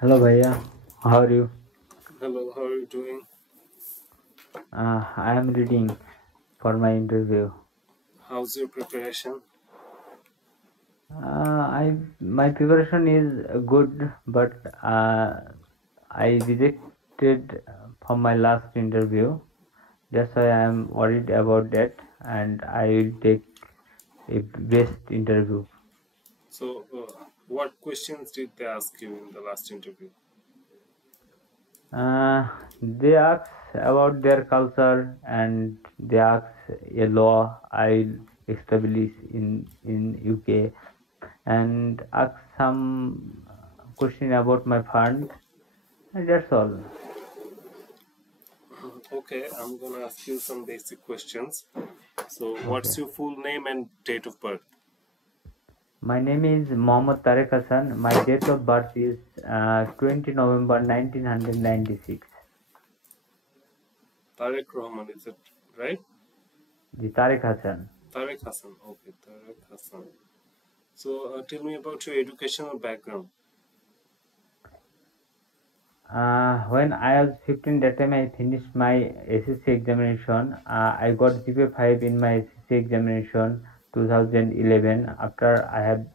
Hello, Bhaiya. How are you? Hello, how are you doing? I am reading for my interview. How's your preparation? I my preparation is good, but I rejected from my last interview. That's why I am worried about that, and I will take a best interview. What questions did they ask you in the last interview? They ask about their culture and they ask a law I establish in UK and ask some question about my fund. And that's all. Okay, I'm gonna ask you some basic questions. So, Okay. what's your full name and date of birth? My name is Mohammad Tariq Hassan. My date of birth is 20 November 1996. Tarek Rahman, is it right? The Tariq Hassan. Tarek Hassan. Okay, Tarek Hassan. So, tell me about your educational background. When I was 15, that time I finished my SSC examination. I got GPA 5 in my SSC examination 2011 after I have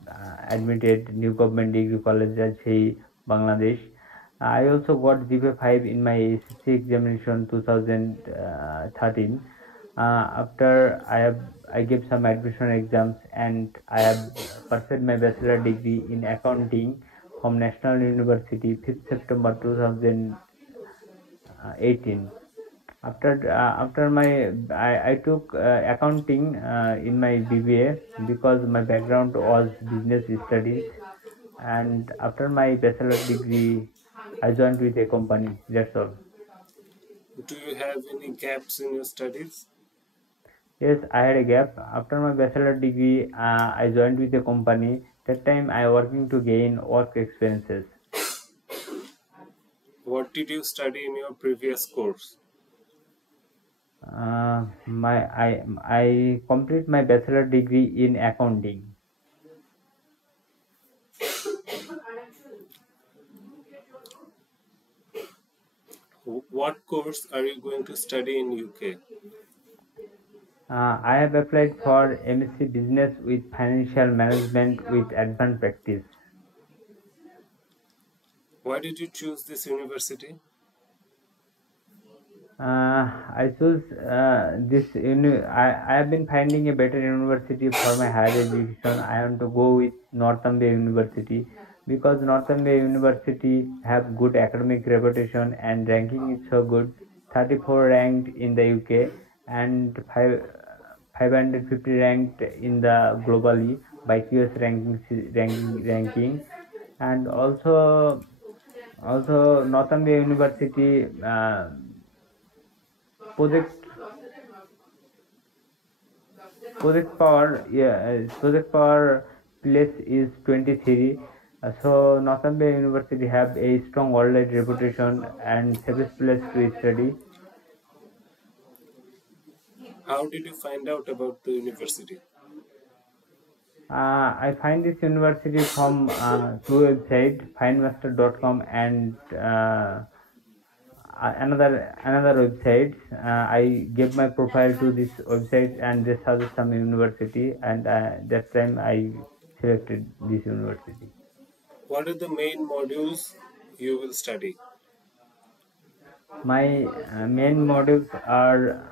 admitted New Government Degree College Rajshahi, Bangladesh. I also got GPA 5 in my SSC examination 2013. After I gave some admission exams and I have pursued my bachelor degree in accounting from National University 5th September 2018. After I took accounting in my BBA because my background was business studies, and after my bachelor degree I joined with a company. That's all. Do you have any gaps in your studies? Yes, I had a gap. After my bachelor degree, I joined with a company. That time I working to gain work experiences. What did you study in your previous course? I complete my bachelor degree in accounting. What course are you going to study in UK? I have applied for MSc Business with Financial Management with Advanced Practice. Why did you choose this university? I choose I have been finding a better university for my higher education. I want to go with Northumbria University because Northumbria University have good academic reputation and ranking is so good. 34 ranked in the UK and 550 ranked in the globally by QS ranking, and also Northumbria University project project power place is 23. So Northumbria University have a strong worldwide reputation and safest place to study. How did you find out about the university? I find this university from two website, findmaster.com and another website. I gave my profile to this website and they suggest some university, and that time I selected this university. What are the main modules you will study? My main modules are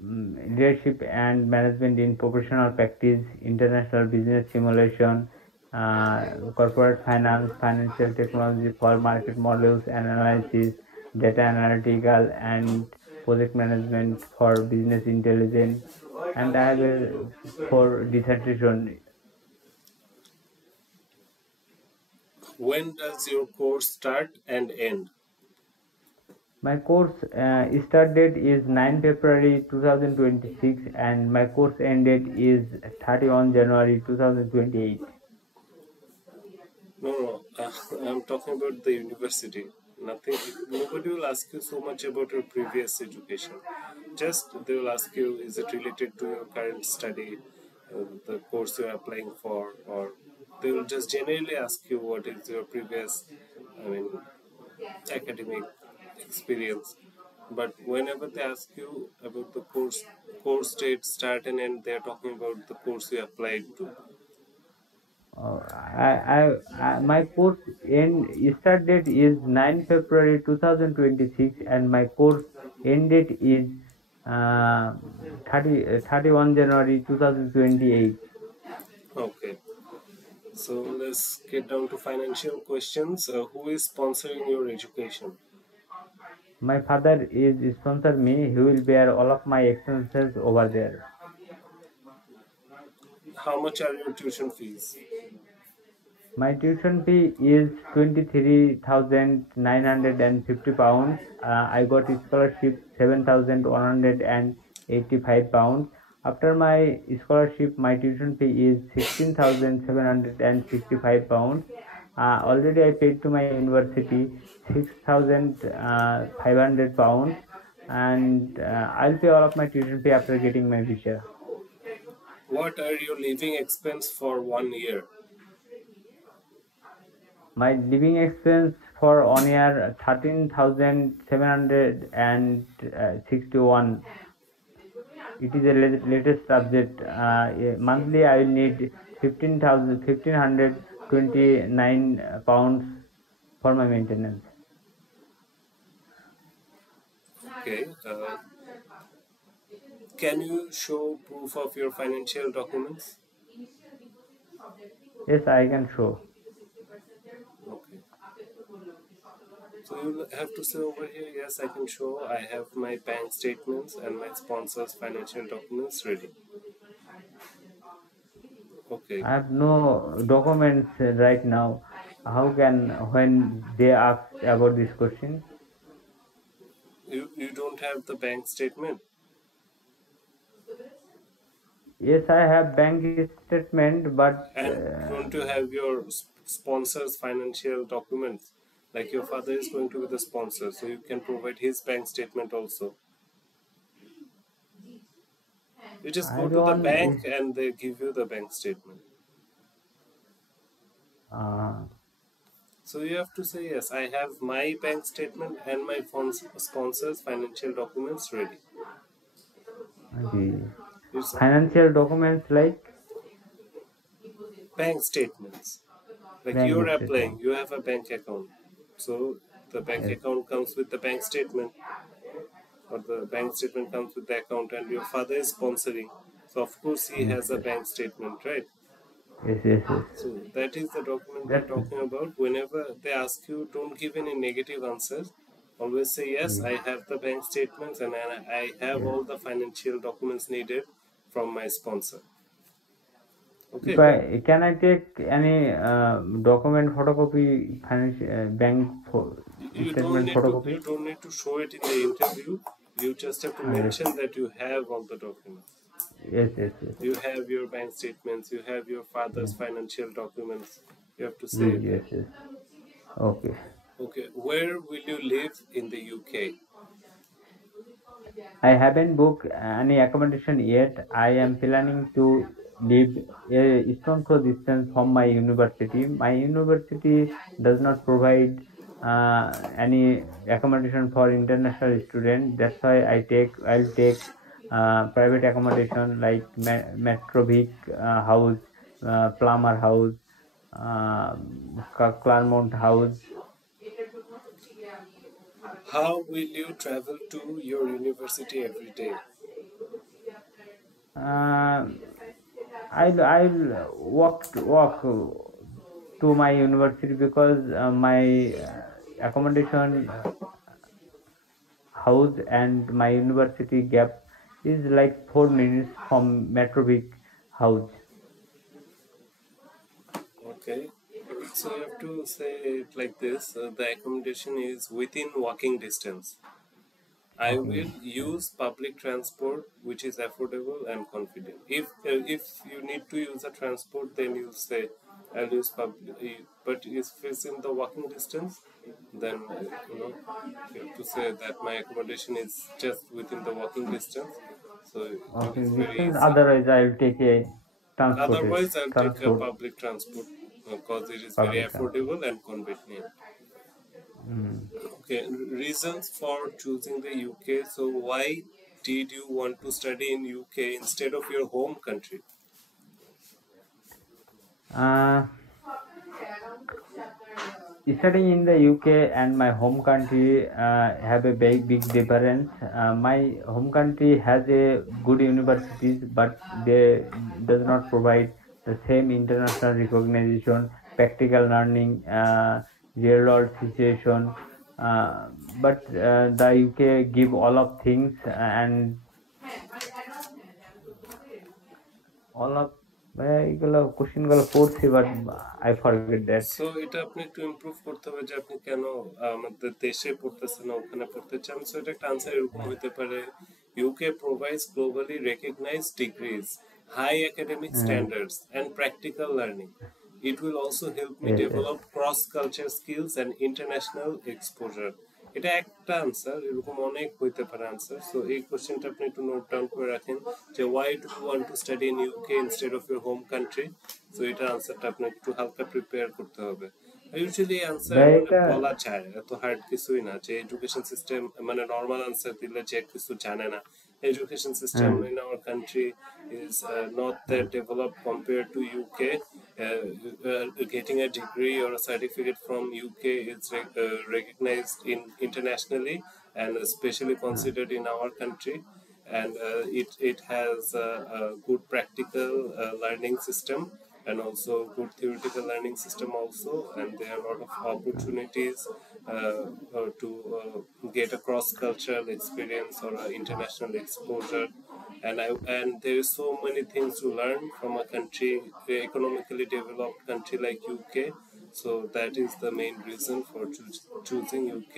leadership and management in professional practice, international business simulation, corporate finance, financial technology for market models and analysis, data analytical and project management for business intelligence. And I have a for dissertation. When does your course start and end? My course start date is 9 February 2026 and my course end date is 31 January 2028. No, no, I'm talking about the university. Nothing. Nobody will ask you so much about your previous education. Just they will ask you, is it related to your current study, the course you are applying for, or they will just generally ask you what is your previous I mean, academic experience. But whenever they ask you about the course date, start and end, they are talking about the course you applied to. My course start date is 9 February 2026, and my course end date is 31 January 2028. Okay. So let's get down to financial questions. Who is sponsoring your education? My father is sponsor me. He will bear all of my expenses over there. How much are your tuition fees? My tuition fee is 23,950 pounds. I got a scholarship 7,185 pounds. After my scholarship, my tuition fee is 16,765 pounds. Already I paid to my university 6,500 pounds, and I'll pay all of my tuition fee after getting my visa. What are your living expense for 1 year? My living expense for 1 year 13,761. It is a latest subject. Monthly I will need 15,129 pounds for my maintenance. Okay. Can you show proof of your financial documents? Yes, I can show. Okay. So you have to say over here, yes, I can show. I have my bank statements and my sponsor's financial documents ready. Okay. I have no documents right now. How can, when they ask about this question? You don't have the bank statement? Yes, I have bank statement, but And don't you have your sponsor's financial documents? Like your father is going to be the sponsor, so you can provide his bank statement also. You just I go to the don't. bank and they give you the bank statement. Uh, So you have to say, yes, I have my bank statement and my sponsor's financial documents ready. the It's financial documents like bank statements. Like bank you're applying, statement. you have a bank account. So the bank Yes, account comes with the bank statement, or the bank statement comes with the account, and your father is sponsoring. So of course he yes, has a bank statement, right? yes, yes, yes. So that is the document we are That's talking about. Whenever they ask you, don't give any negative answers. Always say, yes, yes, I have the bank statements and I have yes. all the financial documents needed from my sponsor. If Okay. I can I take any document photocopy, financial bank statement You photocopy? don't need to show it in the interview. You just have to Yes, mention that you have all the documents. yes, yes, yes, You have your bank statements, you have your yes, father's financial documents. You have to say yes, that. yes, yes. Okay. Okay, where will you live in the UK? I haven't booked any accommodation yet. I am planning to live a stone throw distance from my university. My university does not provide any accommodation for international students. That's why I'll take private accommodation like Metrovic house, Plummer house, uh, Claremont house. How will you travel to your university every day? Uh, I'll walk to my university because my accommodation house and my university gap is like 4 minutes from Metrovic house. Okay, so you have to say it like this, the accommodation is within walking distance. I Walking will distance. use public transport which is affordable and convenient. If you need to use a transport, then you say I'll use public. But if it's in the walking distance, then you have to say that my accommodation is just within the walking distance, so it is Walking very distance. easy. Otherwise, I'll take a Otherwise, I'll take a transport public transport because it is very public transport. affordable and convenient. Okay, reasons for choosing the UK. So why did you want to study in UK instead of your home country? Uh, Studying in the UK and my home country have a big difference. My home country has a good universities, but they does not provide the same international recognition, practical learning, real world situation. But the UK give all of things and all of এগুলো কোশ্চেন গুলো পড়ছি but I forget that. So এটা আপনি একটু ইমপ্রুভ করতে হবে যে আপনি কেন আমাদের দেশে পড়তেছেন না ওখানে পড়তে চান। সো এটা একটা আনসার এরকম হতে পারে, UK provides globally recognised degrees, high academic standards and practical learning. It will also help me develop cross-culture skills and international exposure. এটা একটা আনসার, এরকম অনেক হইতে পারে আনসার। সো এই কোশ্চেনটা আপনি একটু নোট ডাউন করে রাখেন যে why do you want to study in UK instead of your home country? So এটা আনসারটা আপনি একটু হালকা প্রিপেয়ার করতে হবে। ইউজুয়ালি আনসার বলা যায়, এত হার্ড কিছুই না যে এডুকেশন সিস্টেম মানে নর্মাল আনসার দিলে যে কিছু জানে না। Education system in our country is not that developed compared to UK. Getting a degree or a certificate from UK is recognized internationally and especially considered in our country. And it has a good practical learning system and also good theoretical learning system also, and there are a lot of opportunities to get a cross-cultural experience or international exposure, and there is so many things to learn from a country, economically developed country like UK. So that is the main reason for choosing UK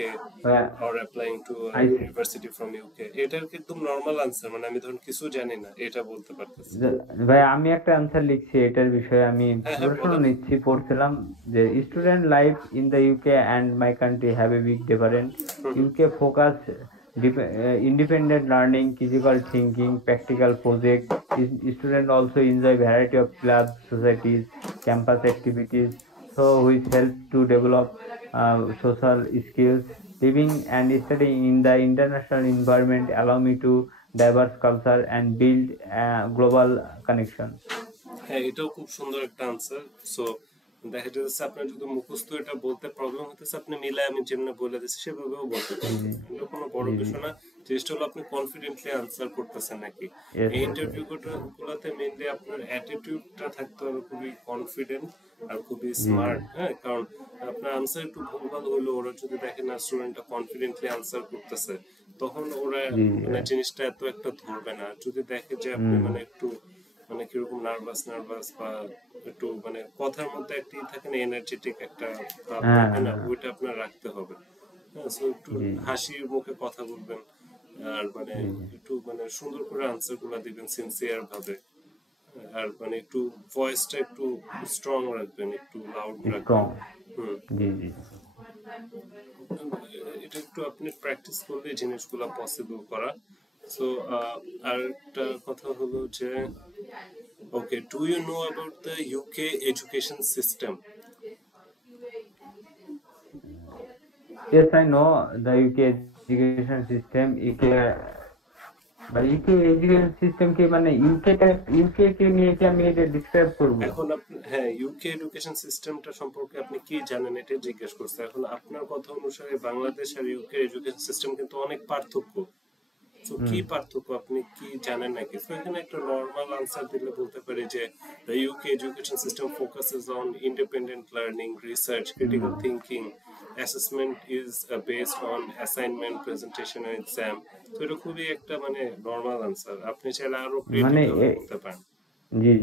or applying to a university from UK. এটার কিন্তু normal answer, মানে আমি ধরুন কিছু জানি না এটা বলতে পারতেছি। ভাই আমি একটা আনসার লিখছি এটার বিষয়ে, আমি প্রশ্ন নিচ্ছি, পড়ছিলাম যে student life in the UK and my country have a big difference. UK focus independent learning, critical thinking, practical projects. Students also enjoy variety of clubs, societies, campus activities, so which helps to develop social skills. Living and studying in the international environment allow me to diverse culture and build global connection. হ্যাঁ, এটাও খুব সুন্দর একটা answer. So দেখা যাচ্ছে আপনার যদি মুখস্থ এটা বলতে প্রবলেম হতেছে, আপনি মিলে আমি যেমনি বলে দিচ্ছি সেভাবেও বলতে পারবেন, এটা কোনো বড় বিষয় না। চেষ্টা হলো আপনি কনফিডেন্টলি আনসার করতেছেন নাকি। এই ইন্টারভিউ গুলোতে মেইনলি আপনার অ্যাটিটিউডটা থাকতে হবে খুবই কনফিডেন্ট আর খুবই স্মার্ট। হ্যাঁ, কারণ আপনার আনসার একটু ভুলভাল হলো, ওরা যদি দেখে না স্টুডেন্টটা কনফিডেন্টলি আনসার করতেছে তখন ওরা মানে জিনিসটা এত একটা ধরবে না। যদি দেখে যে আপনি মানে একটু মানে কিরকম নার্ভাস বা একটু মানে কথার মধ্যে একটি থাকে না, এনার্জেটিক একটা ভাব থাকে না, ওইটা আপনার রাখতে হবে। হ্যাঁ, সো একটু হাসির মুখে কথা বলবেন আর মানে একটু মানে সুন্দর করে আনসার গুলা দিবেন সিনসিয়ার ভাবে, আর মানে একটু ভয়েসটা একটু স্ট্রং রাখবেন, একটু লাউড রাখবেন। এটা একটু আপনি প্র্যাকটিস করলে জিনিসগুলা পসিবল করা। সো আর একটা কথা হলো যে okay, do you know about the UK education system? Yes, I know the UK education system. UK education system কি মানে UK কে নিয়ে কি আমি এটা ডিসক্রাইব করব? এখন আপনি হ্যাঁ, UK এডুকেশন সিস্টেমটা সম্পর্কে আপনি কি জানেন এটা জিজ্ঞেস করছেন। এখন আপনার কথা অনুসারে বাংলাদেশ আর UK এডুকেশন সিস্টেম কিন্তু অনেক পার্থক্য। তো কি পার্থক্য আপনি কি জানেন নাকি? তো এখানে একটা নরমাল আনসার দিলে বলতে পারি যে the UK education system focuses on independent learning, research, critical thinking. Assessment is based on assignment, presentation and exam. তো এটা খুবই একটা মানে নরমাল আনসার, আপনি চাইলে আরো ক্রিয়েটিভ করতে পারেন। জি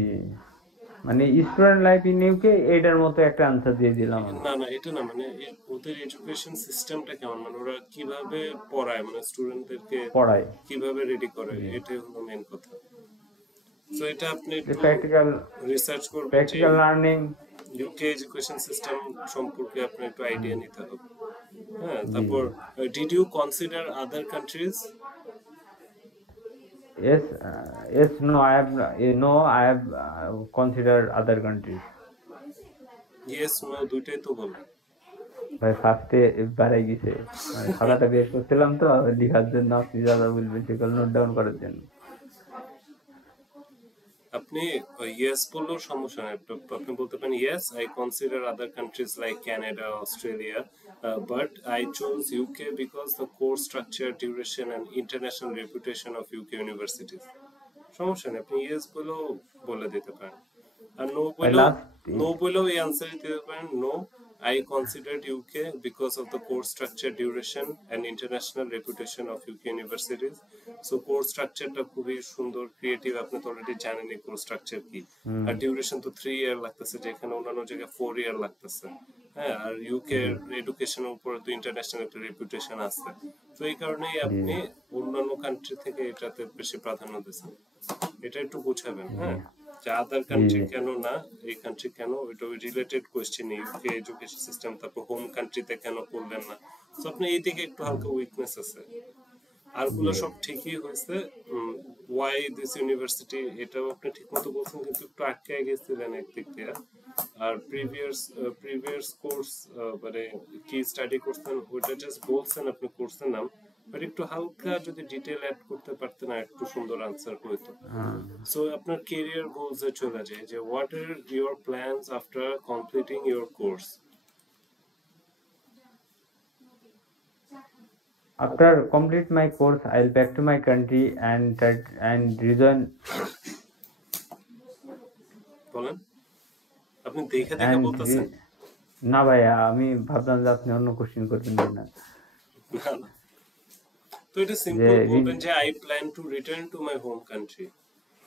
মানে স্টুডেন্ট লাইফ ইন ইউকে এটার মতো একটা আনসার দিয়ে দিলাম। না এটা না, মানে ওদের এডুকেশন সিস্টেমটা কেমন, মানে ওরা কিভাবে পড়ায়, মানে স্টুডেন্টদেরকে পড়ায় কিভাবে রেডি করে, এটাই হলো মেইন কথা। সো এটা আপনি প্র্যাকটিক্যাল রিসার্চ করবেন, practical learning, UK education system সম্পর্কে আপনি একটু আইডিয়া নিতে হবে। হ্যাঁ, তারপর did you consider other countries? Yes, no, I have considered other countries. Yes, no, দুইটাই তো বললাম। ভাই ফার্স্টে বাড়াই গেছে, মানে খাতাটা বের করছিলাম তো লিখার জন্য, আপনি যা যা বলবেন সেগুলো নোট ডাউন করার জন্য। আপনি ইয়েস বললেও সমস্যা নাই, আপনি বলতে পারেন yes I consider other countries like Canada, Australia, but I chose UK because the course structure, duration and international reputation of UK universities. সমস্যা নেই, আপনি ইয়েস বলেও বলে দিতে পারেন। আর ভাই লাস্ট নো বলেও এই আনসার দিতে পারেন, no I considered UK because of the course structure, duration and international reputation of UK universities. So course structure টা খুবই সুন্দর, ক্রিয়েটিভ, আপনি তো অলরেডি জানেন এই কোর্স স্ট্রাকচার কি। আর ডিউরেশন তো 3 ইয়ার লাগতেছে, যেখানে অন্যান্য জায়গায় 4 ইয়ার লাগতেছে। হ্যাঁ, আর ইউকে এডুকেশনের উপর তো ইন্টারন্যাশনাল একটা রেপুটেশন আছে। তো এই কারণেই আপনি অন্যান্য কান্ট্রি থেকে এটাতে বেশি প্রাধান্য দিচ্ছেন। এটা একটু বুঝাবেন, হ্যাঁ, যে আদার কান্ট্রি কেন না, এই কান্ট্রি কেন, ওইটা ওই related question, UK education system, তারপর হোম কান্ট্রিতে কেন করলেন না। তো আপনি এই দিকে একটু হালকা উইকনেস আছে, আরগুলো সব ঠিকই হয়েছে। ওয়াই দিস ইউনিভার্সিটি এটাও আপনি ঠিক মতো বলছেন, কিন্তু একটু আটকে গেছিলেন একদিক দিয়ে। আর প্রিভিয়াস কোর্স মানে কি স্টাডি করছেন ওইটা জাস্ট বলছেন আপনি কোর্সের নাম, বাট একটু হালকা যদি ডিটেল অ্যাড করতে পারতেন আর একটু সুন্দর আনসার হইতো। সো আপনার কেরিয়ার গোলসে চলে যায় যে what are your plans after completing your course. after complete my course I'll back to my country and rejoin বলেন, আপনি দেখে দেখে and বলতেছেন। না ভাইয়া, আমি ভাবলাম যে আপনি অন্য কোশ্চেন করবেন কিনা। না না, তো এটা সিম্পল বলবেন যে I plan to return to my home country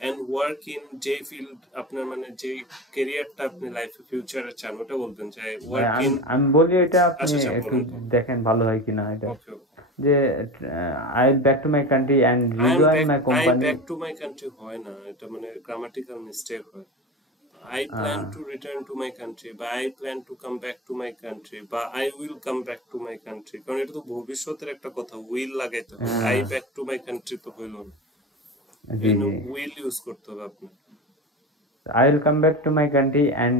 and work in যে ফিল্ড আপনার মানে যে ক্যারিয়ারটা আপনি লাইফে ফিউচারে চান, ওটা বলবেন যে ওয়ার্ক ইন। আমি বলি এটা আপনি আচ্ছা আচ্ছা, একটু বলুন। দেখেন ভালো হয় কিনা এটা, ওকে ওকে। যে I back to my country and rejoin my I company. Back to my country হয় না, এটা মানে গ্রামাটিক্যাল মিস্টেক হয়। I plan to return to my country, বা I plan to come back to my country, বা I will come back to my country, কারণ এটা তো ভবিষ্যতের একটা কথা, উইল লাগাইতে হবে। I back to my country তো হইল না, জি এই জি, উইল ইউজ করতে হবে আপনার। I will come back to my country and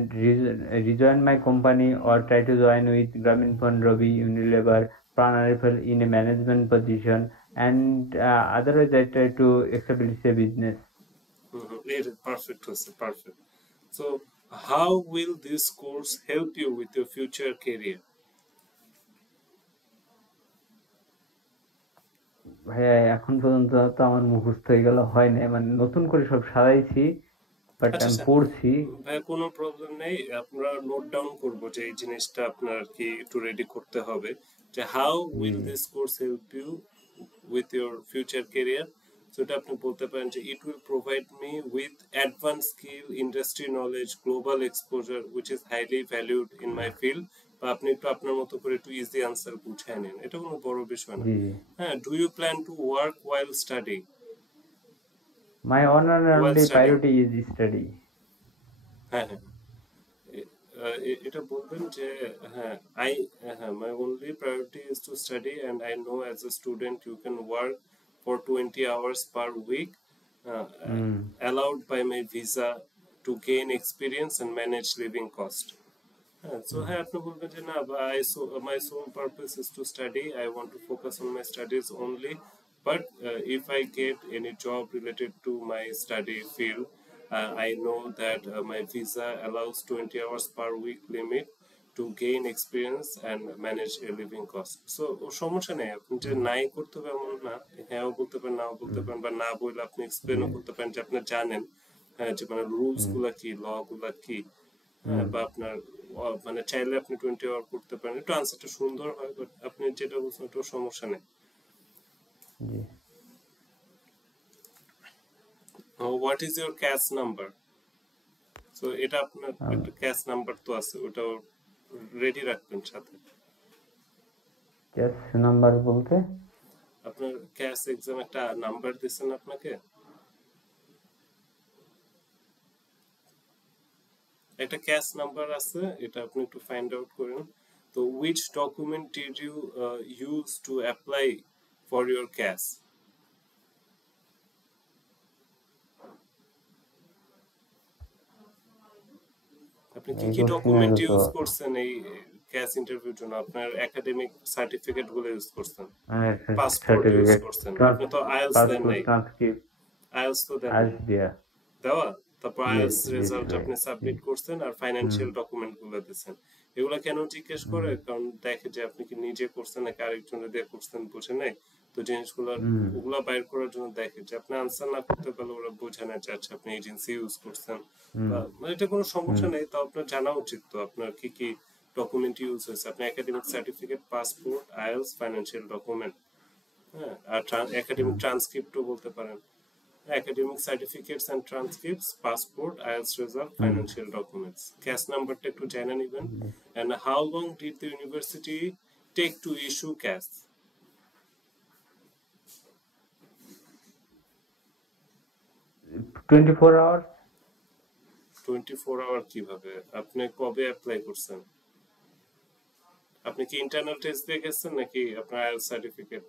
rejoin my company or try to join with Grameenphone, Robi, Unilever, Prana Rifle in a management position, and otherwise I try to establish a business. It is perfect, perfect. So how will this course help you with your future career? ভাইয়া এখন পর্যন্ত তো আমার মুখস্থ হয়ে গেল, হয় না, মানে নতুন করে সব সাজাইছি, বাট আচ্ছা আমি আচ্ছা পড়ছি। ভাই, কোনো প্রবলেম নেই, আমরা নোট ডাউন করব যে এই জিনিসটা আপনার কি একটু রেডি করতে হবে, যে how will this course help you with your future career. So এটা আপনি বলতে পারেন যে it will provide me with advance skill, industry knowledge, global exposure which is highly valued in my field. বা আপনি একটু আপনার মতো করে একটু ইজি আনসার বুঝায় নেন, এটা কোনো বড় বিষয় না। জি, হ্যাঁ, do you plan to work while study? my one and while only studying, priority is study. হ্যাঁ হ্যাঁ, এটা বলবেন যে হ্যাঁ আই, হ্যাঁ my only priority is to study and I know as a student you can work for 20 hours per week allowed by my visa to gain experience and manage living cost. হ্যাঁ, so হ্যাঁ আপনি বলবেন যে না, my sole purpose is to study, I want to focus on my studies only, but if I get any job related to my study field, I know that my visa allows 20 hours per week limit to gain experience and manage a living cost. So সমস্যা নেই, আপনি যে নাই করতে হবে এমন না, হ্যাঁও বলতে পারেন, নাও বলতে পারেন, বা না বললে আপনি এক্সপ্লেনও করতে পারেন যে আপনি জানেন, হ্যাঁ, যে মানে রুলস গুলা কি, ল গুলা কি। হ্যাঁ, বা আপনার মানে চাইলে আপনি 20 আওয়ার করতে পারেন, একটু আনসারটা সুন্দর হয়, বাট আপনি যেটা বলছেন ওটা সমস্যা নেই। জি, what is your cash number? So এটা আপনার একটা ক্যাশ নাম্বার তো আছে, ওটাও রেডি রাখবেন সাথে। ক্যাশ নাম্বার বলতে? আপনার ক্যাশ এক্সাম একটা নাম্বার দিচ্ছেন আপনাকে, একটা ক্যাশ নাম্বার আছে, এটা আপনি একটু ফাইন্ড আউট করেন। তো which document did you use to apply for your CAS? আপনি কি কি এই কোশ্চেনের ডকুমেন্ট তো ইউজ করছেন এই ক্যাস ইন্টারভিউর জন্য আপনার একাডেমিক সার্টিফিকেট গুলো ইউজ করছেন, certificate, পাসপোর্ট ইউজ করছেন, আপনি তো আইএলস দেন passport, নাই, transcript, আইএলস তো দেন as নাই there. দেওয়া, তারপর Yes, IELTS yes, result right. আপনি সাবমিট করছেন আর ফাইন্যান্সিয়াল ডকুমেন্ট গুলো দিচ্ছেন। এগুলা কেন জিজ্ঞেস করে? কারণ দেখে যে আপনি কি নিজে করছেন নাকি আরেকজনের দিয়ে করছেন, বুঝে নেই তো জিনিসগুলো, ওগুলা বাইর করার জন্য দেখে যে আপনি আনসার না করতে পারলে ওরা বোঝে না যে আচ্ছা আপনি এজেন্সি ইউজ করছেন বা মানে এটা কোনো সমস্যা নেই, তো আপনার জানা উচিত তো আপনার কি কি ডকুমেন্ট ইউজ হয়েছে। আপনি academic certificate, passport, IELTS, financial document, হ্যাঁ, আর একাডেমিক ট্রান্সক্রিপ্টও বলতে পারেন। Academic certificates and transcripts, passport, IELTS result, financial documents. CAS number to China even. And how long did the university take to issue CAS? 24 hours. 24 hour কিভাবে? আপনি কবে অ্যাপ্লাই করছেন? আপনি কি ইন্টারনাল টেস্ট দিয়ে গেছেন নাকি আপনার আইএলটিএস সার্টিফিকেট?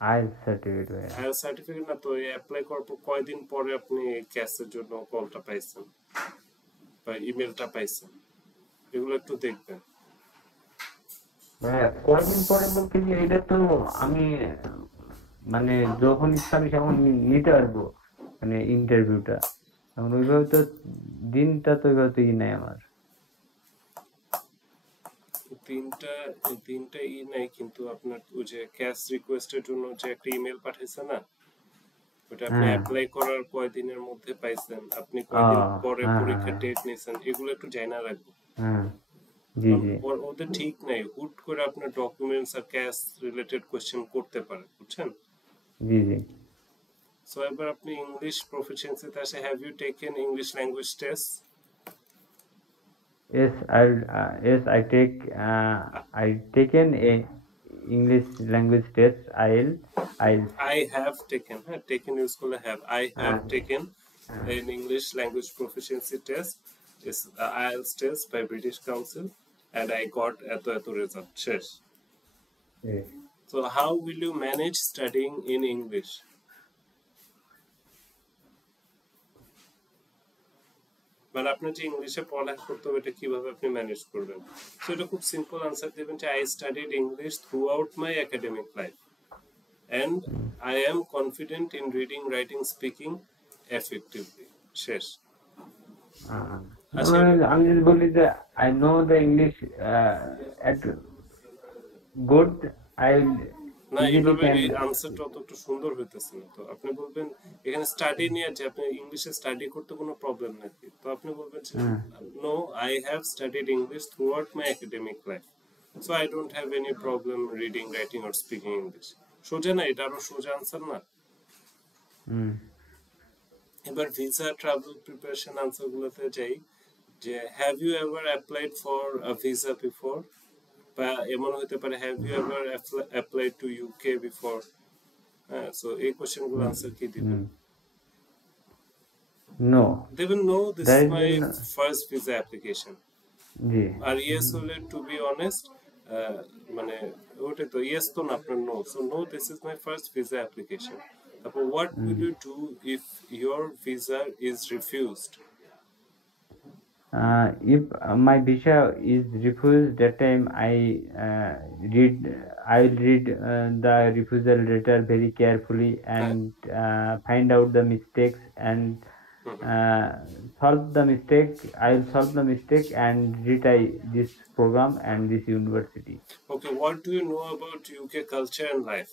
IELTS certificate ভাইয়া। আইএলটিএস সার্টিফিকেট না তো অ্যাপ্লাই করার পর কয়দিন পরে আপনি ক্যাসের জন্য কলটা পাইছেন বা ইমেলটা পাইছেন, এগুলো একটু দেখবেন। ভাইয়া কয়দিন পরে বলতে কি এটা তো আমি মানে যখন ইচ্ছা আমি তখন নিতে পারবো মানে ইন্টারভিউটা, এখন ওইভাবে তো দিনটা তো ওইভাবে তো নাই আমার। তিনটা নাই, কিন্তু আপনার ওই যে ক্যাশ রিকোয়েস্টের জন্য যে একটা ইমেল পাঠাইছে না, ওটা আপনি অ্যাপ্লাই করার কয়দিনের মধ্যে পাইছেন, আপনি কয়দিন পরে পরীক্ষার ডেট নিয়েছেন, এগুলো একটু জানা রাখবেন। জি জি। ওদের ঠিক নাই, হুট করে আপনার documents are cash related question করতে পারে, বুঝছেন? জি জি। সো এবার আপনি ইংলিশ প্রফিসিয়েন্সিতে আসে, have you taken English language test? Yes, I taken a English language test. I have taken, taken use করলে have, I have taken an English language proficiency test, is IELTS test by British Council, and I got এত result শেষ। Yes. So how will you manage studying in English? মানে আপনি যে ইংলিশে পড়ালেখা করতে হবে এটা কিভাবে আপনি ম্যানেজ করবেন? সো এটা খুব সিম্পল আনসার দেবেন যে I studied English throughout my academic life and I am confident in reading, writing, speaking effectively. শেষ। আমি যদি বলি যে I know the English at good, I না, এইভাবে এই আনসারটা অতটা সুন্দর হইতেছে না। তো আপনি বলবেন এখানে স্টাডি নিয়ে যে আপনি ইংলিশে স্টাডি করতে কোনো প্রবলেম নাকি, তো আপনি বলবেন যে no, I have studied English throughout my academic life, so I don't have any problem reading, writing or speaking English. সোজা না, এটা আরো সোজা আনসার না? এবার ভিসা ট্রাভেল প্রিপারেশন আনসার গুলোতে যাই, যে have you ever applied for a visa before, বা এমন হতে পারে have you ever applied to UK before. হ্যাঁ, সো এই কোশ্চেন গুলো আনসার কি দিবেন? নো দেবেন no, this is my first visa application. জি। আর ইয়েস হলে টু বি অনেস্ট, মানে ওটা তো ইয়েস তো না, আপনার no. So no, this is my first visa application. তারপর what will you do if your visa is refused? If my visa is refused, that time I will read the refusal letter very carefully and find out the mistakes and solve the mistake. I will solve the mistake and retry this program and this university. Okay, what do you know about UK culture and life?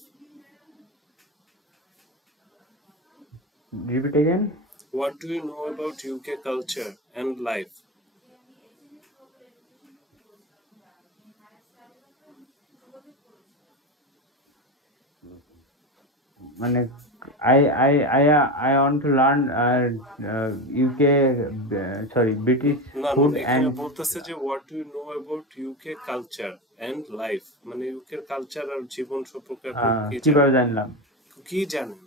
Repeat again. What do you know about UK culture and life? মানে I want to learn UK British food and বলতেছে যে what do you know about UK culture and life, মানে UK এর কালচার আর জীবন সম্পর্কে আপনি কিভাবে জানলাম, কি জানেন?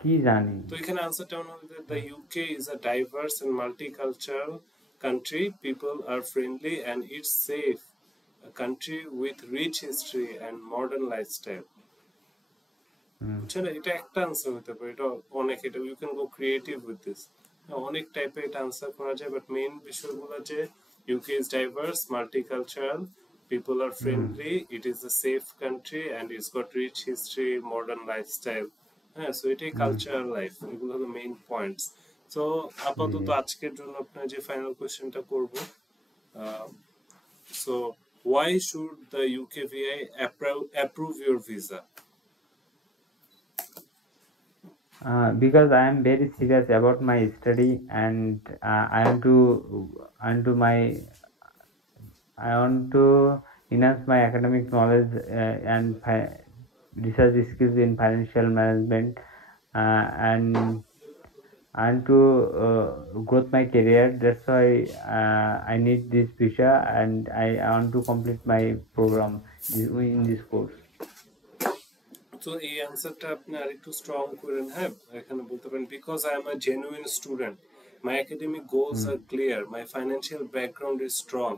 কি জানি? তো এখানে আনসারটা হলো the UK is a diverse and multicultural country, people are friendly and it's safe, a country with rich history and modern lifestyle. বুঝছেন, এটা একটা আনসার হতে পারে, এটা অনেক, এটা you can go creative with this, অনেক টাইপের এটা আনসার করা যায়, বাট মেইন বিষয়গুলো যে UK is diverse, multicultural, people are friendly, it is a safe country, and it's got rich history, modern lifestyle. হ্যাঁ, সো এটাই কালচারাল লাইফ, এগুলো হলো মেইন পয়েন্টস। সো আপাতত আজকের জন্য আপনার যে ফাইনাল কোয়েশ্চেনটা করব, so why should the UKVI approve your visa? Because I am very serious about my study, and I want to enhance my academic knowledge and research skills in financial management, and to grow my career. That's why I need this visa, and I want to complete my program in this course. তো এই অ্যান্সারটা আপনি আরেকটু স্ট্রং করেন। হ্যাঁ, এখানে বলতে পারেন because I am a genuine student, my academic goals are clear, my financial background is strong,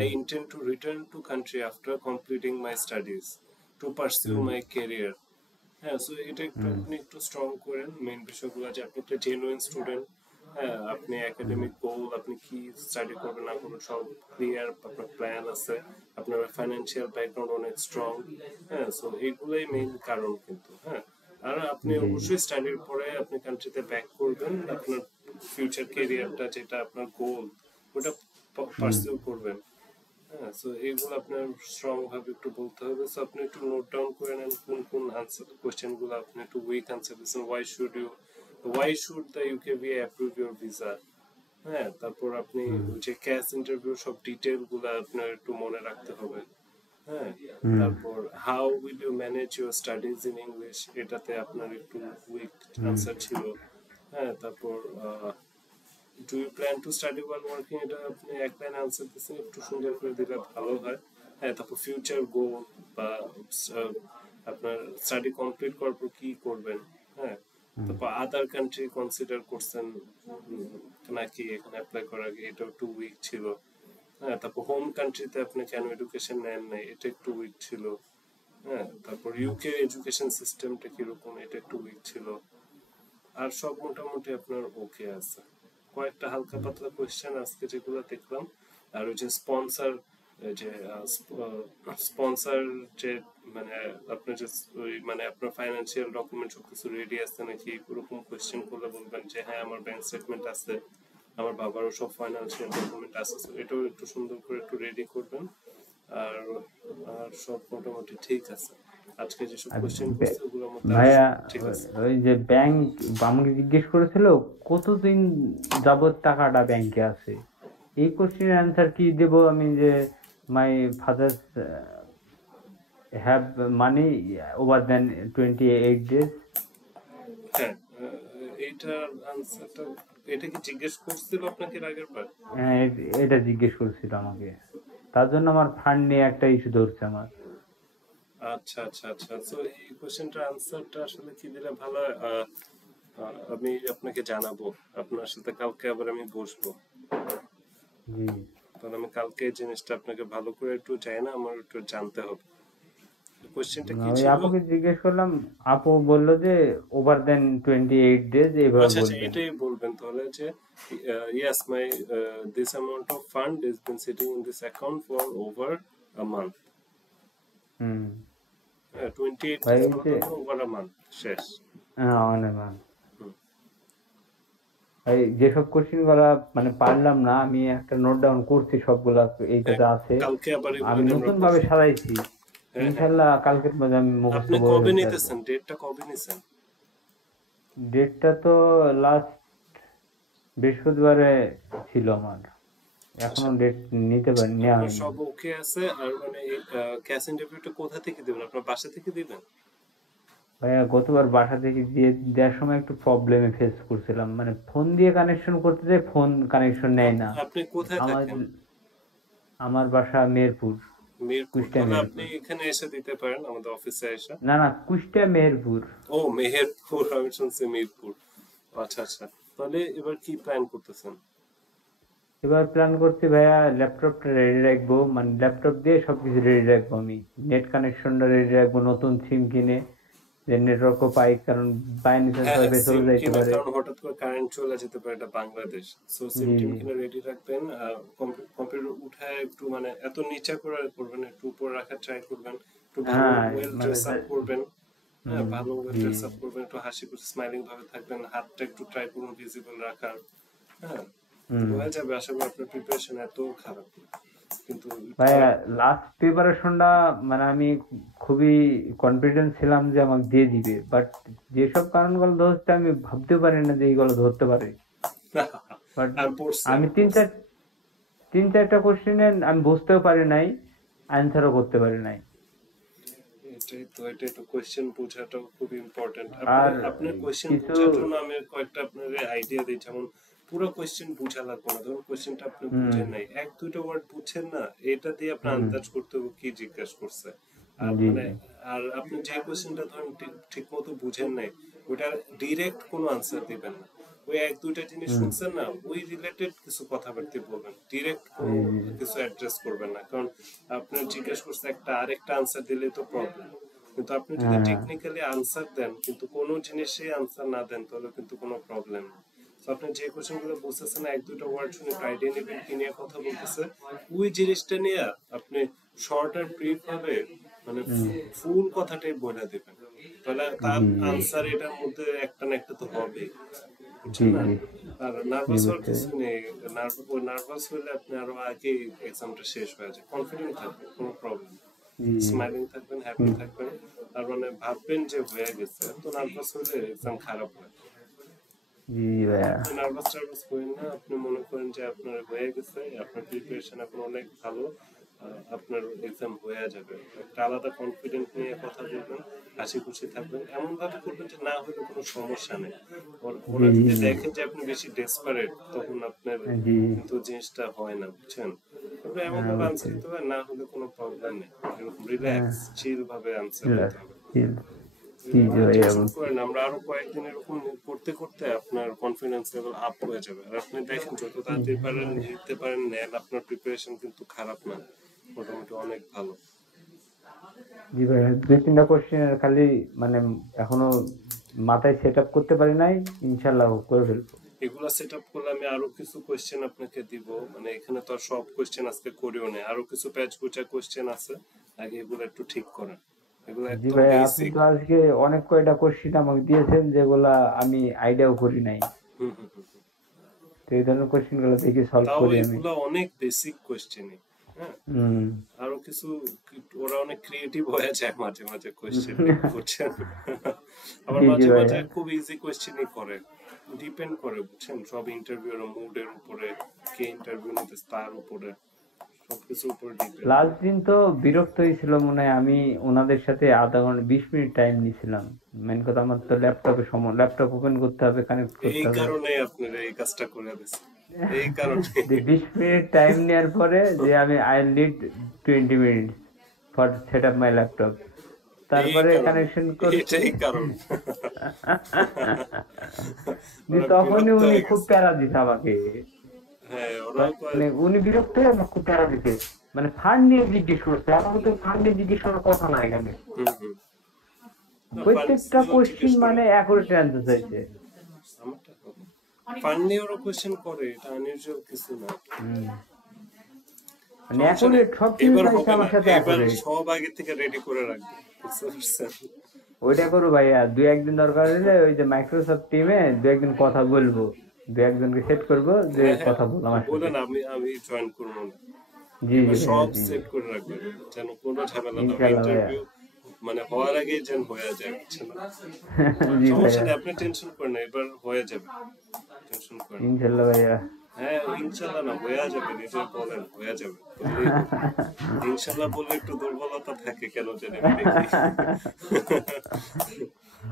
I intend to return to country after completing my studies to pursue my career. হ্যাঁ, সো এটা একটু আপনি একটু স্ট্রং করেন মেইন বিষয়গুলো, যে আপনি একটা জেনুইন স্টুডেন্ট। হ্যাঁ, আপনি একাডেমিক গোল, আপনি কি স্টাডি করবেন না করবেন সব ক্লিয়ার, আপনার প্ল্যান আছে, আপনার ফাইন্যান্সিয়াল ব্যাকগ্রাউন্ড অনেক স্ট্রং। হ্যাঁ, সো এইগুলোই মেইন কারণ কিন্তু। হ্যাঁ, আর আপনি অবশ্যই স্টাডির পরে আপনি কান্ট্রিতে ব্যাক করবেন, আপনার ফিউচার ক্যারিয়ারটা যেটা আপনার গোল ওটা পার্সিউ করবেন। হ্যাঁ, সো এইগুলো আপনার স্ট্রং ভাবে একটু বলতে হবে। সো আপনি একটু নোট ডাউন করে নেন কোন কোন আনসার কোশ্চেন গুলো আপনি একটু উইক আনসার দিচ্ছেন। why should the UKVI approve your visa? হ্যাঁ, তারপর আপনি যে ক্যাশ ইন্টারভিউ সব ডিটেইল গুলো আপনার একটু মনে রাখতে হবে। হ্যাঁ, তারপর how will you manage your studies in English, এটাতে আপনার একটু উইক আনসার ছিল। হ্যাঁ, তারপর do you plan to study while working, এটা আপনি এক লাইন আনসার দিচ্ছেন, একটু সুন্দর করে দিলে ভালো হয়। হ্যাঁ, তারপর ফিউচার গোল বা আপনার স্টাডি কমপ্লিট করার পর কি করবেন। হ্যাঁ, তারপর আদার কান্ট্রি কনসিডার করছেন নাকি এখানে অ্যাপ্লাই করার আগে, এটা একটু উইক ছিল। হ্যাঁ, তারপর হোম কান্ট্রিতে আপনি কেন এডুকেশন নেন নাই, এটা একটু উইক ছিল। হ্যাঁ, তারপর ইউকে এডুকেশন সিস্টেমটা কিরকম, এটা একটু উইক ছিল। আর সব মোটামুটি আপনার ওকে আছে। কয়েকটা হালকা পাতলা কোয়েশ্চেন আজকে যেগুলো দেখলাম, আর ওই যে স্পন্সর যে মানে আপনার যে মানে আপনার ফাইন্যান্সিয়াল ডকুমেন্ট সবকিছু রেডি আছে নাকি, এরকম কোয়েশ্চেন করলে বলবেন যে হ্যাঁ আমার ব্যাংক স্টেটমেন্ট আছে, আমার বাবারও সব ফাইন্যান্সিয়াল ডকুমেন্ট আছে। এটাও একটু সুন্দর করে একটু রেডি করবেন। আর আর সব মোটামুটি ঠিক আছে। আজকে যেসব কোশ্চেন করছে ওগুলোর মধ্যে ভাইয়া ঠিক আছে। ওই যে ব্যাংক আমাকে জিজ্ঞেস করেছিল কতদিন যাবত টাকাটা ব্যাংকে আছে, এই কোশ্চেনের অ্যান্সার কি দেব আমি, যে my father have money over than 28 days? হ্যাঁ, এইটার আনসারটা এটা কি জিজ্ঞেস করছিল আপনাকে আগের বার? হ্যাঁ, এটা জিজ্ঞেস করেছিল আমাকে, তার জন্য আমার ফান্ড নিয়ে একটা ইস্যু ধরছে আমার। আচ্ছা আচ্ছা আচ্ছা, তো এই কোশ্চেনটার আনসারটা আসলে কি দিলে ভালো হয়, আমি আপনাকে জানাবো। আপনার সাথে কালকে আবার আমি বসবো। জি, তাহলে আমি কালকে এই জিনিসটা আপনাকে ভালো করে একটু চাই না, আমার একটু জানতে হবে কোশ্চেনটা কি ওই ছিল। আপুকে জিজ্ঞেস করলাম, আপু বললো যে ওভার দেন 28 days এইভাবে আচ্ছা আচ্ছা, বলবেন। এটাই বলবেন তাহলে যে yes my this amount of fund has been sitting in this account for over a month. 28 ভাই days এই যে over a month শেষ। অনেক এই যেসব কোশ্চেন গুলা মানে পারলাম না, আমি একটা নোট ডাউন করছি সবগুলা, এইটাতে আছে, কালকে আবার আমি এগুলো নতুন ভাবে সাজাইছি। ইনশাল্লাহ কালকের মধ্যে আমি মুখস্থ আপনি করে কবে ফেলতে নিতেছেন, পারবো। ডেটটা কবে নিছেন? ডেটটা তো লাস্ট বৃহস্পতিবারে ছিল আমার, এখনো ডেট নিতে পারি নেওয়া আপনার হয়নি। সব ওকে আছে? আর মানে ক্যাশ ইন্টারভিউটা কোথা থেকে দিবেন, আপনার বাসা থেকে দিবেন? ভাইয়া গতবার বাসা থেকে দিয়ে দেওয়ার সময় একটু প্রবলেমে ফেস করছিলাম, মানে ফোন দিয়ে কানেকশন করতে যাই ফোন কানেকশন নেয় না। আপনি কোথায় আমার থাকেন? আমার বাসা মেহেরপুর, মিরপুর, কুষ্টিয়া তাহলে আপনি মেহেরপুর। এখানে এসে দিতে পারেন আমাদের অফিসে এসে। না না, কুষ্টিয়া মেহেরপুর। ও মেহেরপুর, আমি শুনছি মিরপুর। আচ্ছা আচ্ছা, তাহলে এবার কি প্ল্যান করতেছেন? এবার প্ল্যান করছি ভাইয়া ল্যাপটপটা রেডি রাখবো, মানে ল্যাপটপ দিয়ে সবকিছু রেডি রাখবো, আমি নেট কানেকশনটা রেডি রাখবো, নতুন সিম কিনে যে নেটওয়ার্কও পাই, কারণ বাই চান্স হ্যাঁ হ্যাঁ, ওয়াইফাই চলে যাইতে সিমটিমে পারে। কারণ হঠাৎ করে কারেন্ট চলে যেতে পারে, এটা বাংলাদেশ। সো জি সিমটিম জি। কিনে রেডি রাখবেন। কম্পিউটার উঠায় একটু মানে এত নিচা করে করবেন, একটু উপরে রাখার ট্রাই করবেন, একটু ভালো হ্যাঁ ওয়েল মানে ড্রেস আপ করবেন। হ্যাঁ, ভালো ওয়েল জি ড্রেস আপ করবেন, একটু হাসি খুশি স্মাইলিং ভাবে থাকবেন, হাতটা একটু ট্রাই করুন ভিজিবল রাখার। হ্যাঁ, হুম। হয়ে যাবে। আশা করি আপনার প্রিপারেশন এত খারাপ না, কিন্তু একটু ভাইয়া লাস্ট প্রিপারেশনটা মানে আমি খুবই কনফিডেন্ট ছিলাম যে আমাকে দিয়ে দিবে, বাট যেসব কারণগুলো ধরতে আমি ভাবতে পারি না যে এইগুলো ধরতে পারে। বাট আমি পড়ছি, আমি আমি পড়ছি। তিন চারটা কোশ্চেনে আমি বুঝতেও পারি নাই, অ্যান্সারও করতে পারি নাই। এটাই তো কোয়েশ্চেন বোঝাটাও খুব ইম্পর্টেন্ট। আপনি আর আপনার কোয়েশ্চেন কিছু বোঝার জন্য আমি কয়েকটা আপনার আইডিয়া দিই। যেমন পুরো কোয়েশ্চেন বোঝা লাগবে না, ধরুন কোয়েশ্চেনটা আপনি হুম বুঝেন নাই, এক দুইটা ওয়ার্ড বুঝছেন না, এটা দিয়ে আপনি হুম আন্দাজ করতে হবে কি জিজ্ঞাসা করছে। আর জি মানে জি আর আপনি যে কোয়েশ্চেনটা ধরুন ঠিক মতো বুঝেন নাই, ওটা ডিরেক্ট কোনো আনসার দিবেন না। ওই এক দুইটা জিনিস হুম শুনছেন না, ওই রিলেটেড কিছু কথাবার্তা বলবেন, ডিরেক্ট কোনো জি জি কিছু অ্যাড্রেস করবেন না। কারণ আপনার জিজ্ঞেস করছে একটা, আরেকটা আনসার দিলে তো প্রবলেম। কিন্তু আপনি যদি হ্যাঁ টেকনিক্যালি আনসার দেন কিন্তু কোনো জিনিসে আনসার না দেন, তাহলে কিন্তু কোনো প্রবলেম নেই। তো আপনি যে কোশ্চেন গুলো বুঝতেছেন না, এক দুটো ওয়ার্ড শুনে আইডিয়া নেবেন কি নিয়ে কথা বলতেছে, ওই জিনিসটা নিয়ে আপনি শর্ট আর ব্রিফ ভাবে মানে হুম ফুল কথাটাই বলে দেবেন, তাহলে তার জি আনসার এটার মধ্যে একটা না একটা তো হবে, জি বুঝছেন না? জি আর জি নার্ভাস হওয়ার বুঝতে কিছু নেই। নার্ভাস হলে আপনি আরো আগে এক্সামটা শেষ হয়ে যায়। কনফিডেন্ট থাকবেন, কোনো প্রবলেম। জি স্মাইলিং থাকবেন, হ্যাপি হুম থাকবেন। আর মানে ভাববেন যে হয়ে গেছে। তো নার্ভাস হলে এক্সাম খারাপ হয়। জি ভাইয়া আপনি নার্ভাস টার্ভাস হবেন না, আপনি মনে করেন যে আপনার হয়ে গেছে, আপনার প্রিপারেশন এখন অনেক ভালো, আপনার এক্সাম হয়ে যাবে। একটা আলাদা কনফিডেন্ট নিয়ে কথা বলবেন, হাসি খুশি থাকবেন, এমন ভাবে করবেন যে না হলে কোনো সমস্যা নেই। জি ওরা যদি জি দেখে যে আপনি বেশি ডেসপারেট, তখন আপনার জি কিন্তু জিনিসটা হয় না, বুঝছেন? তবে এমন হ্যাঁ ভাবে বুঝতে আনসার দিতে হবে না হলে কোনো প্রবলেম নেই, এরকম হ্যাঁ রিল্যাক্স চিল ভাবে আনসার চিল দিতে হবে। চিল জি জি ভাইয়া টেনশন বুঝতে করেন না, আমরা আরো কয়েকদিন এরকম করতে করতে আপনার কনফিডেন্স লেভেল আপ হয়ে যাবে। আর আপনি দেখেন যত তাড়াতাড়ি পারেন নিতে পারেন নেন, আপনার প্রিপারেশন কিন্তু খারাপ না, মোটামুটি অনেক ভালো। জি ভাইয়া দুই তিনটা কোশ্চেনের খালি মানে এখনো মাথায় সেট আপ করতে পারি নাই, ইনশাল্লাহ করে ফেলবো। এগুলা সেট আপ করলে আমি আরো কিছু কোয়েশ্চেন আপনাকে দিব, মানে এখানে তো আর সব কোয়েশ্চেন আজকে করিও না, আরো কিছু প্যাচ গোছা কোয়েশ্চেন আছে, আগে এগুলো একটু ঠিক করেন। এগুলো জি একদম ভাইয়া আপনি বেসিক। তো আজকে অনেক কয়টা কোশ্চেন আমাকে দিয়েছেন যেগুলা আমি আইডিয়াও করি নাই, হুম হুম হুম। তো এই ধরনের কোশ্চেন গুলো দেখি সলভ তাও করি আমি। এগুলা অনেক বেসিক কোয়েশ্চেনই। হ্যাঁ, হুম আরো কিছু ওরা অনেক ক্রিয়েটিভ হয়ে যায় মাঝে মাঝে কোয়েশ্চেন নিয়ে, বুঝছেন? আবার জি জি মাঝে মাঝে ভাইয়া খুব ইজি কোয়েশ্চেনই করে। ডিপেন্ড করে, বুঝছেন, সব ইন্টারভিউর মুডের উপরে, কে ইন্টারভিউ নিতেছে তার উপরে, সবকিছুর উপরে ডিপেন্ড লাস্ট করে। দিন তো বিরক্ত হয়েছিল মনে হয়, আমি ওনাদের সাথে আধা ঘন্টা 20 মিনিট টাইম নিছিলাম। মেন কথা আমার তো ল্যাপটপ ওপেন করতে হবে, কানেক্ট এই করতে হবে। কারণে আপনারা এই কাজটা করে দিচ্ছে, এই কারণে। যে 20 মিনিট টাইম নেওয়ার পরে যে আমি I need 20 minutes for set up my laptop, এই তারপরে কারণে, কানেকশন করছি। এটাই কারণ। ওরা তখনই বিরক্ত উনি হয়ে খুব গেছে। প্যারা দিছে আমাকে, হ্যাঁ, ওরাও কয়। মানে উনি বিরক্ত হয়ে আমাকে খুব প্যারা দিছে, মানে ফান্ড নিয়ে জিজ্ঞেস করছে, আমার তো ফান্ড নিয়ে জিজ্ঞেস করার কথা না এখানে। হুম হুম। না, ফান্ডস প্রত্যেকটা নিয়েও কোশ্চিন জিজ্ঞেস করে। মানে অ্যাকুরেট অ্যান্সার চাইছে। আমারটা ফান্ড নিয়ে ওরা কোয়েশ্চেন করে, এটা আনইউজুয়াল কিছু না। হুম মানে সমস্যা নেই, অ্যাকুরেট সবকিছু এবার চাইছে হবে না, আমার সাথে এবার অ্যাকুরেট। সব আগে থেকে রেডি করে রাখবে, বুঝতে পারছেন? ওইটা করো ভাইয়া, দুই একদিন দরকার হলে ওই যে মাইক্রোসফট টিমে দু একদিন কথা বলবো, দু একজনকে সেট করবো যে হ্যাঁ হ্যাঁ, কথা বল আমার সাথে। বলেন, আমি জয়েন করবো না। জি জি এবার ভাইয়া সব জি জি সেট করে রাখবেন, যেন কোনো ঝামেলা না হয়, ইনশাল্লাহ ভাইয়া। ইন্টারভিউ মানে হওয়ার আগেই যেন হয়ে যায়, বুঝছেন? জি সমস্যা ভাইয়া নেই, আপনি টেনশন করেন না, এবার হয়ে যাবে, টেনশন করেন না। ইনশাল্লাহ ভাইয়া। হ্যাঁ, ইনশাল্লাহ না, হয়ে যাবে, নিজে বলেন হয়ে যাবে, বললেই হবে। ইনশাল্লাহ বললে একটু দুর্বলতা থাকে কেন জানি আমি দেখি।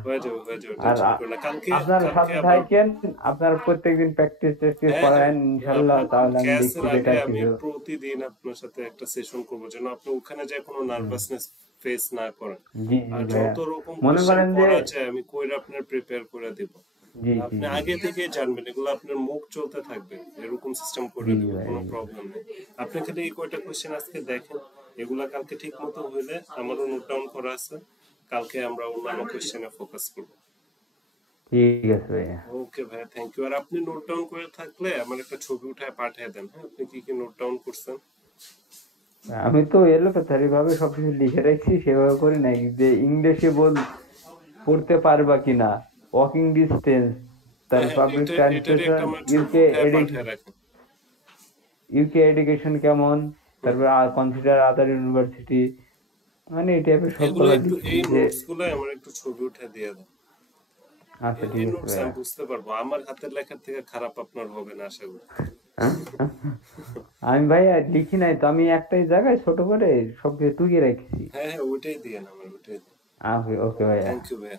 হয়ে যাবে, হয়ে যাবে, আর টেনশন করেন না। কালকে, আপনার কালকে সাথে আবার। থাকেন, আপনার প্রত্যেকদিন প্র্যাকটিস ট্যাকটিস হ্যাঁ হ্যাঁ, করায়েন ইনশাল্লাহ, আপনার তাহলে আমি দেখছি ক্লাসের আগে বেটার আমি কিছু। প্রতিদিন আপনার সাথে একটা সেশন করবো, যেন আপনি ওখানে যায় কোনো হুম, নার্ভাসনেস ফেস না করেন। জি জি আর ভাইয়া। যত রকম মনে কোয়েশ্চেন করেন যে করা যায় আমি কইরা আপনার প্রিপেয়ার করে দিব। জি জি আপনি জি আগে থেকে জানবেন, এগুলো আপনার মুখ চলতে থাকবে, এরকম সিস্টেম করে জি দেব, ভাই কোনো প্রবলেম নেই। আপনি খালি এই কয়টা কোয়েশ্চেন আজকে দেখেন, এগুলা কালকে ঠিক মতো হইলে, আমারও নোট ডাউন করা আছে, কালকে আমরা অন্যান্য কোশ্চেনে ফোকাস করব। ঠিক আছে ভাইয়া। ওকে ভাইয়া, থ্যাংক ইউ। আর আপনি নোট ডাউন করে থাকলে আমার একটা ছবি উঠায় পাঠিয়ে দেন। হ্যাঁ, আপনি কি কি নোট ডাউন করছেন? আমি তো এলোপাথারি ভাবে সবকিছু লিখে রাখছি, সেভাবে করি নাই যে ইংলিশে পড়তে পারবা কিনা, ওয়াকিং ডিস্টেন্স, হ্যাঁ তার হ্যাঁ, পাবলিক এটারই ট্রান্সপোর্টেশন, একটা আমার ছবি উঠায় পাঠিয়ে রাখেন। ইউকে এডুকেশন কেমন, হুম। তারপর কনসিডার আদার ইউনিভার্সিটি, মানে এই টাইপের এগুলো সবগুলা একটু, লিখছি এই যে। নোটস গুলো আমার একটু ছবি উঠে দিয়ে দেন। আচ্ছা ঠিক এই আছে নোটস ভাইয়া। আমি বুঝতে পারবো, আমার হাতের লেখার থেকে খারাপ আপনার হবে না আশা করি। আমি ভাইয়া লিখি নাই তো, আমি একটাই জায়গায় ছোট করে সবকিছু টুকিয়ে রাখছি। হ্যাঁ হ্যাঁ, ওইটাই দিয়ে আমার, ওইটাই। ওকে ভাইয়া। থ্যাংক ইউ ভাইয়া।